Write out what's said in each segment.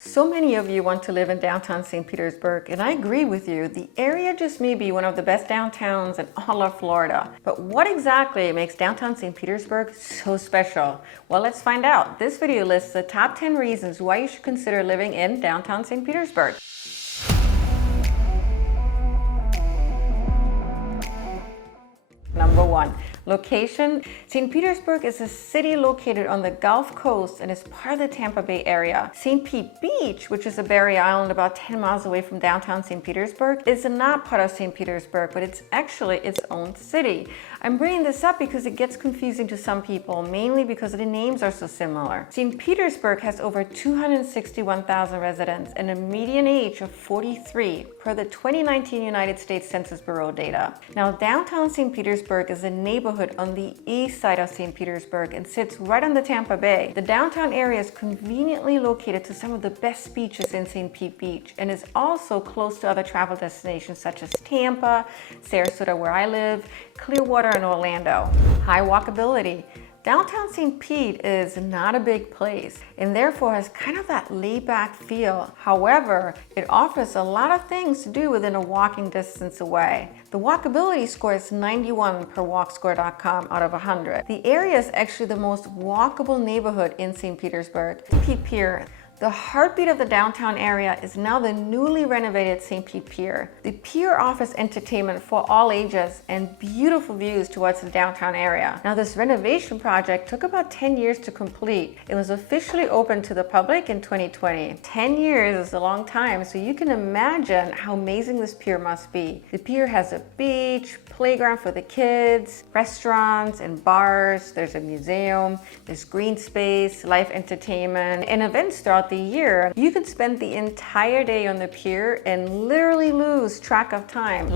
So many of you want to live in downtown St. Petersburg, and I agree with you. The area just may be one of the best downtowns in all of Florida. But what exactly makes downtown St. Petersburg so special? Well, let's find out. This video lists the top 10 reasons why you should consider living in downtown St. Petersburg. Number 1, location. St. Petersburg is a city located on the Gulf Coast and is part of the Tampa Bay area. St. Pete Beach, which is a barrier island about 10 miles away from downtown St. Petersburg, is not part of St. Petersburg, but it's actually its own city. I'm bringing this up because it gets confusing to some people, mainly because the names are so similar. St. Petersburg has over 261,000 residents and a median age of 43 per the 2019 United States Census Bureau data. Now, downtown St. Petersburg is a neighborhood on the east side of St. Petersburg and sits right on the Tampa Bay. The downtown area is conveniently located to some of the best beaches in St. Pete Beach and is also close to other travel destinations such as Tampa, Sarasota where I live, Clearwater, and Orlando. High walkability. Downtown St. Pete is not a big place and therefore has kind of that laid-back feel. However, it offers a lot of things to do within a walking distance away. The walkability score is 91 per walkscore.com out of 100. The area is actually the most walkable neighborhood in St. Petersburg. Pier. The heartbeat of the downtown area is now the newly renovated St. Pete Pier. The pier offers entertainment for all ages and beautiful views towards the downtown area. Now, this renovation project took about 10 years to complete. It was officially opened to the public in 2020. 10 years is a long time, so you can imagine how amazing this pier must be. The pier has a beach, playground for the kids, restaurants and bars, there's a museum, there's green space, live entertainment, and events throughout the year. You could spend the entire day on the pier and literally lose track of time.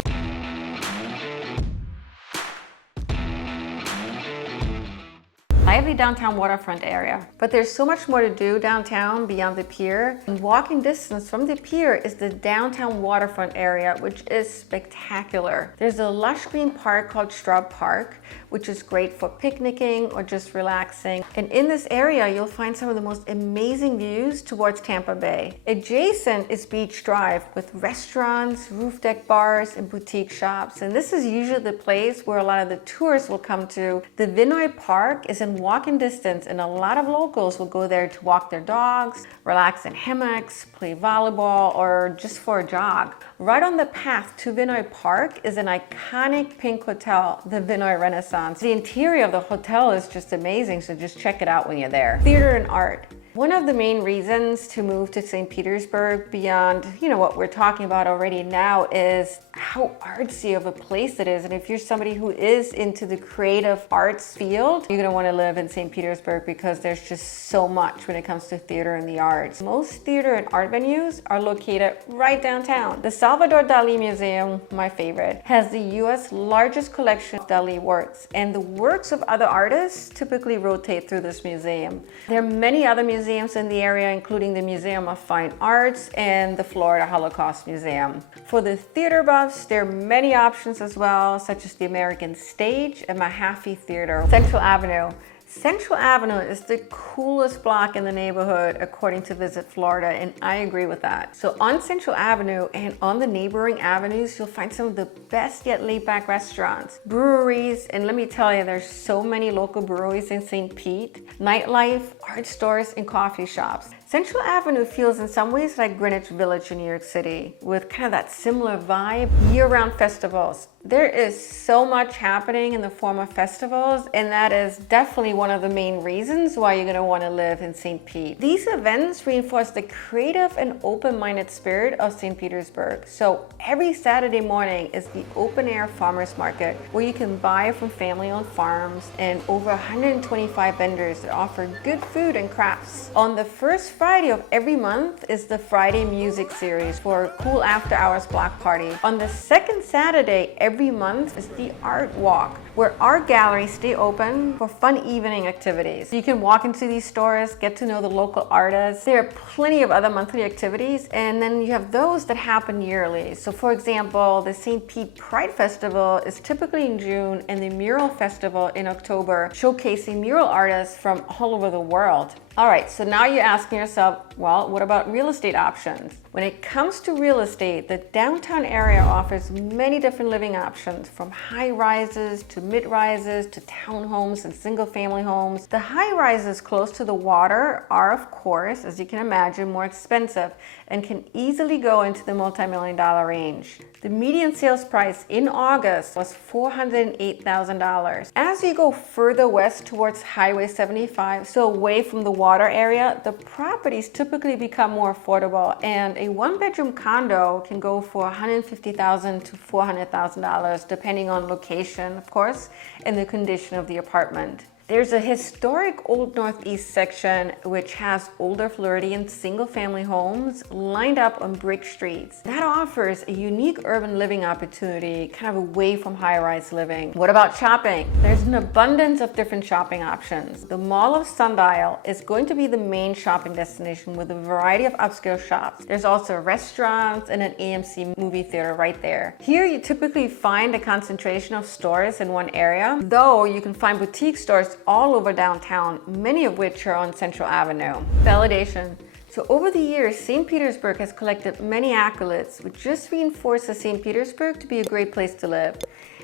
Lively downtown waterfront area. But there's so much more to do downtown beyond the pier. In walking distance from the pier is the downtown waterfront area, which is spectacular. There's a lush green park called Shrub Park, which is great for picnicking or just relaxing. And in this area, you'll find some of the most amazing views towards Tampa Bay. Adjacent is Beach Drive with restaurants, roof deck bars, and boutique shops. And this is usually the place where a lot of the tourists will come to. The Vinoy Park is in walking distance, and a lot of locals will go there to walk their dogs, relax in hammocks, play volleyball, or just for a jog. Right on the path to Vinoy Park is an iconic pink hotel, the Vinoy Renaissance. The interior of the hotel is just amazing, so just check it out when you're there. Theater and art. One of the main reasons to move to St. Petersburg beyond, what we're talking about already now is how artsy of a place it is. And if you're somebody who is into the creative arts field, you're gonna wanna live in St. Petersburg because there's just so much when it comes to theater and the arts. Most theater and art venues are located right downtown. The Salvador Dali Museum, my favorite, has the US largest collection of Dali works, and the works of other artists typically rotate through this museum. There are many other museums in the area, including the Museum of Fine Arts and the Florida Holocaust Museum. For the theater buffs, there are many options as well, such as the American Stage and Mahaffey Theater. Central Avenue. Central Avenue is the coolest block in the neighborhood according to Visit Florida, and I agree with that. So on Central Avenue and on the neighboring avenues, you'll find some of the best yet laid-back restaurants, breweries, and let me tell you, there's so many local breweries in St. Pete, nightlife, art stores, and coffee shops. Central Avenue feels in some ways like Greenwich Village in New York City, with kind of that similar vibe. Year-round festivals. There is so much happening in the form of festivals, and that is definitely one of the main reasons why you're going to want to live in St. Pete. These events reinforce the creative and open-minded spirit of St. Petersburg. So every Saturday morning is the open-air farmers market where you can buy from family-owned farms and over 125 vendors that offer good food and crafts. On the first Friday of every month is the Friday Music Series for a cool after-hours block party. On the second Saturday every month is the Art Walk, where art galleries stay open for fun evening activities. You can walk into these stores, get to know the local artists. There are plenty of other monthly activities, and then you have those that happen yearly. So for example, the St. Pete Pride Festival is typically in June, and the Mural Festival in October, showcasing mural artists from all over the world. All right, so now you're asking yourself, well, what about real estate options? When it comes to real estate, the downtown area offers many different living options, from high rises to mid rises to townhomes and single family homes. The high rises close to the water are, of course, as you can imagine, more expensive and can easily go into the multi-million-dollar range. The median sales price in August was $408,000. As you go further west towards Highway 75, so away from the water area, the properties typically become more affordable, and a one-bedroom condo can go for $150,000 to $400,000, depending on location, of course, and the condition of the apartment. There's a historic Old Northeast section which has older Floridian single-family homes lined up on brick streets. That offers a unique urban living opportunity, kind of away from high-rise living. What about shopping? There's an abundance of different shopping options. The Mall of Sundial is going to be the main shopping destination with a variety of upscale shops. There's also restaurants and an AMC movie theater right there. Here you typically find a concentration of stores in one area, though you can find boutique stores all over downtown, many of which are on Central Avenue. Validation. So over the years, St. Petersburg has collected many accolades, which just reinforces St. Petersburg to be a great place to live.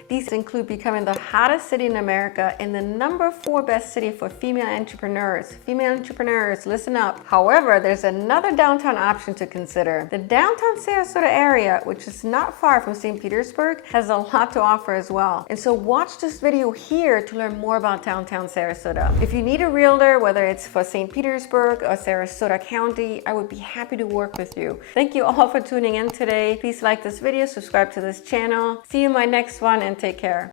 These include becoming the hottest city in America and the #4 best city for female entrepreneurs. Female entrepreneurs, listen up. However, there's another downtown option to consider. The downtown Sarasota area, which is not far from St. Petersburg, has a lot to offer as well. And so watch this video here to learn more about downtown Sarasota. If you need a realtor, whether it's for St. Petersburg or Sarasota County, I would be happy to work with you. Thank you all for tuning in today. Please like this video, subscribe to this channel. See you in my next one, and take care.